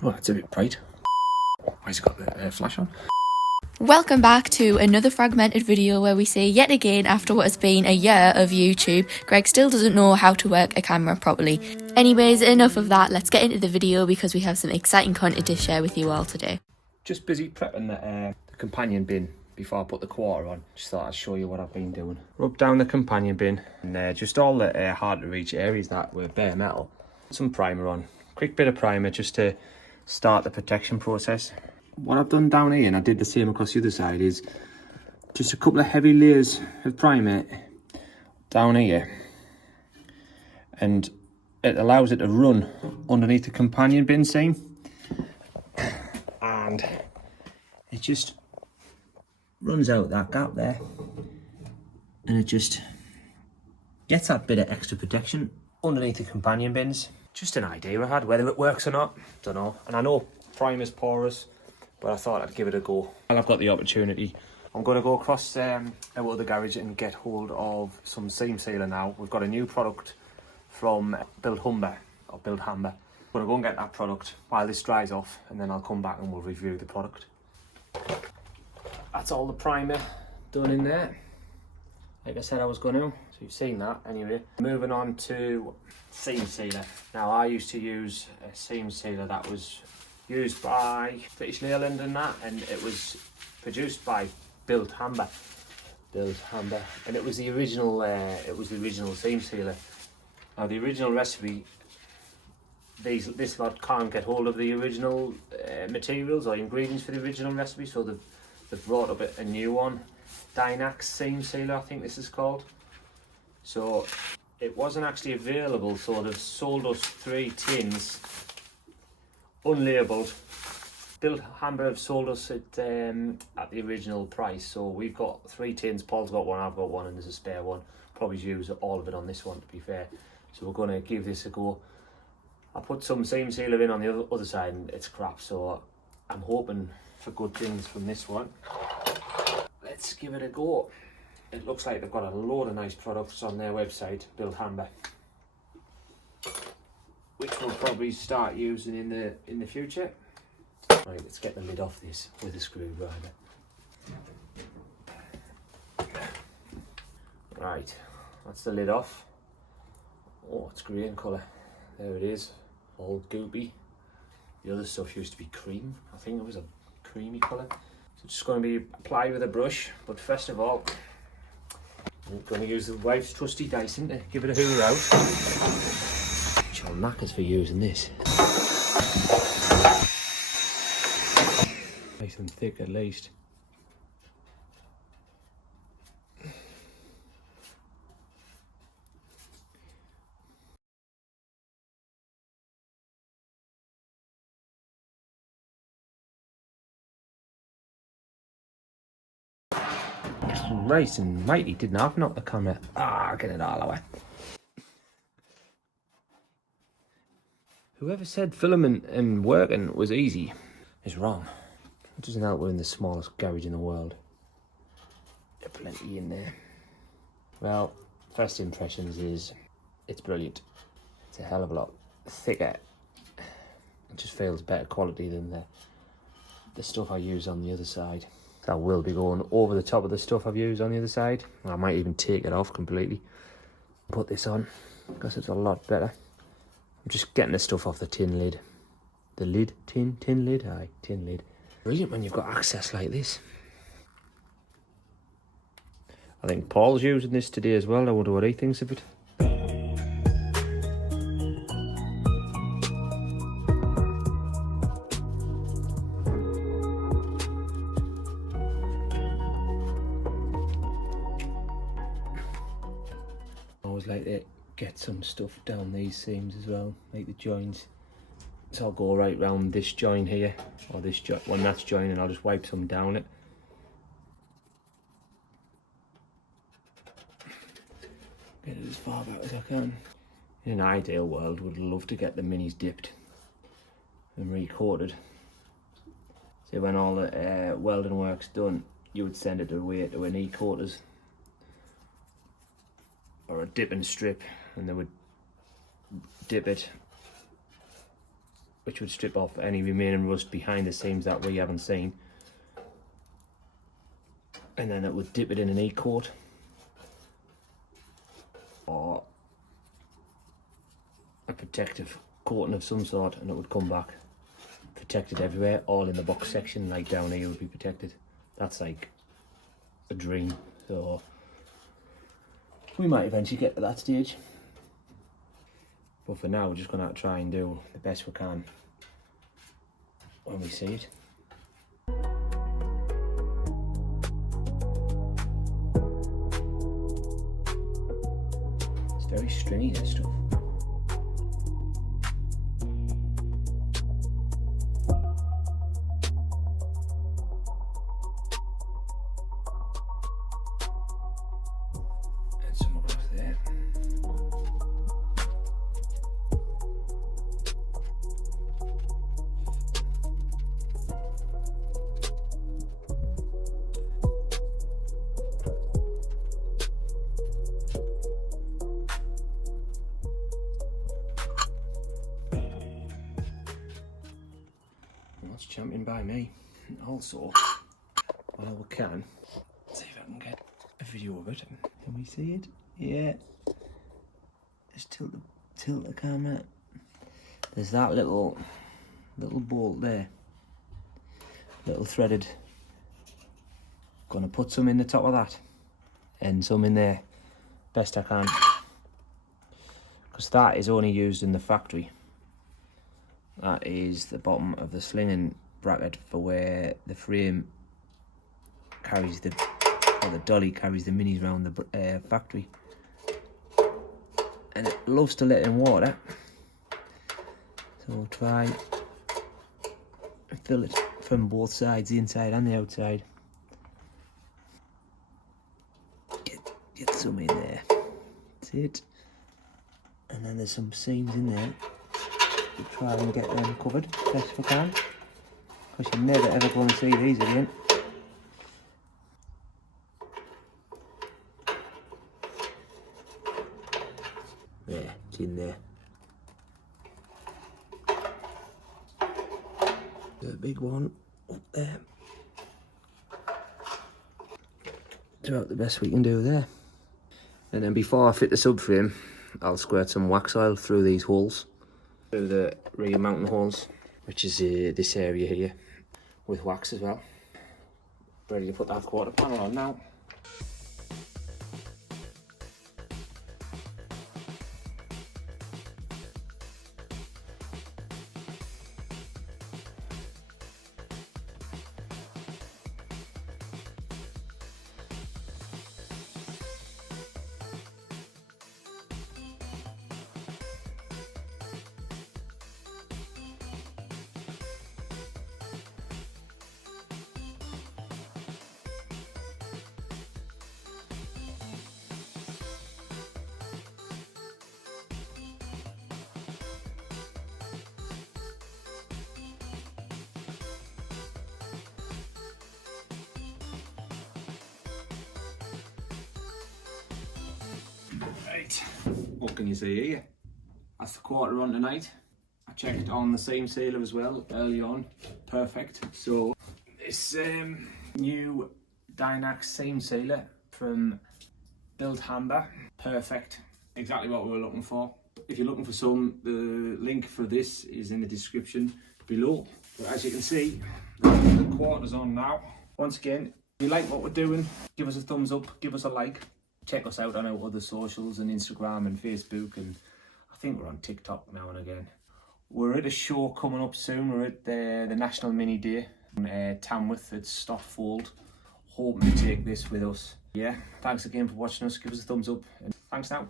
Oh, it's a bit bright. Why has it got the flash on? Welcome back to another Fragmented video where we say yet again, after what has been a year of YouTube, Greg still doesn't know how to work a camera properly. Anyways, enough of that, let's get into the video because we have some exciting content to share with you all today. Just busy prepping the companion bin before I put the quarter on. Just thought I'd show you what I've been doing. Rub down the companion bin and just all the hard to reach areas that were bare metal. Some primer on. Quick bit of primer just to start the protection process. What I've done down here, and I did the same across the other side, is just a couple of heavy layers of primer down here, and it allows it to run underneath the companion bin seam, and it just runs out that gap there, and it just gets that bit of extra protection underneath the companion bins. Just an idea I had, whether it works or not, don't know. And I know primer's porous, but I thought I'd give it a go. And I've got the opportunity. I'm going to go across our other garage and get hold of some seam sealer now. We've got a new product from Bilt Humber, or Bilt Hamber. I'm going to go and get that product while this dries off, and then I'll come back and we'll review the product. That's all the primer done in there. Like I said I was going to, so you've seen that anyway. Moving on to seam sealer. Now I used to use a seam sealer that was used by British Leyland and that, and it was produced by Bilt Hamber. Bilt Hamber, and it was the original. Seam sealer. Now the original recipe, this lot can't get hold of the original materials or ingredients for the original recipe, so they've brought up a new one. Dynax seam sealer, I think this is called. So it wasn't actually available, so they've sold us 3 tins unlabeled. Bilt Hamber have sold us at the original price, so we've got 3 tins. Paul's got one, I've got one, and there's a spare one. Probably use all of it on this one, to be fair. So we're going to give this a go. I put some seam sealer in on the other side and it's crap, so I'm hoping for good things from this one. Let's give it a go. It looks like they've got a load of nice products on their website, Bilt Hamber, which we'll probably start using in the future. Right, let's get the lid off this with a screwdriver. Right, that's the lid off. Oh, it's grey in colour. There it is, all goopy. The other stuff used to be cream. I think it was a creamy colour. So it's just going to be applied with a brush, but first of all, I'm going to use the wife's trusty Dyson to give it a hoover out. She'll knack us for using this. Nice and thick at least. Right and mighty, didn't have knocked the camera. Get it all away. Whoever said filming and working was easy is wrong. It doesn't help we're in the smallest garage in the world. There's plenty in there. Well, first impressions is it's brilliant. It's a hell of a lot thicker. It just feels better quality than the stuff I use on the other side. I will be going over the top of the stuff I've used on the other side. I might even take it off completely, put this on, because it's a lot better. I'm just getting the stuff off the tin lid. The lid? Tin lid? Aye, tin lid. Brilliant when you've got access like this. I think Paul's using this today as well. I wonder what he thinks of it. Like to get some stuff down these seams as well, like the joins. So I'll go right round this join here, or this joint when that's joining, I'll just wipe some down it. Get it as far back as I can. In an ideal world, would love to get the minis dipped and recoated. So when all the welding work's done, you would send it away to an e-coaters or a dipping strip, and they would dip it which would strip off any remaining rust behind the seams that we haven't seen. And then it would dip it in an E-coat or a protective coating of some sort, and it would come back protected everywhere, all in the box section, like down here would be protected. That's like a dream. So we might eventually get to that stage, but for now we're just going to try and do the best we can when we see it. It's very stringy, this stuff. That's champion by me. Also, while we can, see if I can get a video of it. Can we see it? Yeah. Just tilt the camera. There's that little bolt there. Little threaded. Gonna put some in the top of that. And some in there. Best I can. Because that is only used in the factory. That is the bottom of the slinging bracket for where the frame carries the dolly carries the minis around the factory, and it loves to let in water. So we'll try and fill it from both sides, the inside and the outside. Get some in there. That's it. And then there's some seams in there. We'll try and get them covered best we can, because you're never ever going to see these again. There, it's in there. The big one up there. It's about the best we can do there. And then before I fit the subframe, I'll squirt some wax oil through these holes. Through the rear mounting holes, which is this area here, with wax as well. Ready to put that quarter panel on now. Right, what can you see here? That's the quarter on tonight. I checked on the seam sealer as well early on. Perfect. So this new Dynax seam sealer from Bilt hamber. Perfect. Exactly what we were looking for. If you're looking for some, the link for this is in the description below. But as you can see, the quarter's on now. Once again, if you like what we're doing, give us a thumbs up, give us a like. Check us out on our other socials and Instagram and Facebook, and I think we're on TikTok now and again. We're at a show coming up soon. We're at the National Mini Day in Tamworth at Stockfold. Hoping to take this with us. Yeah, thanks again for watching us. Give us a thumbs up and thanks now.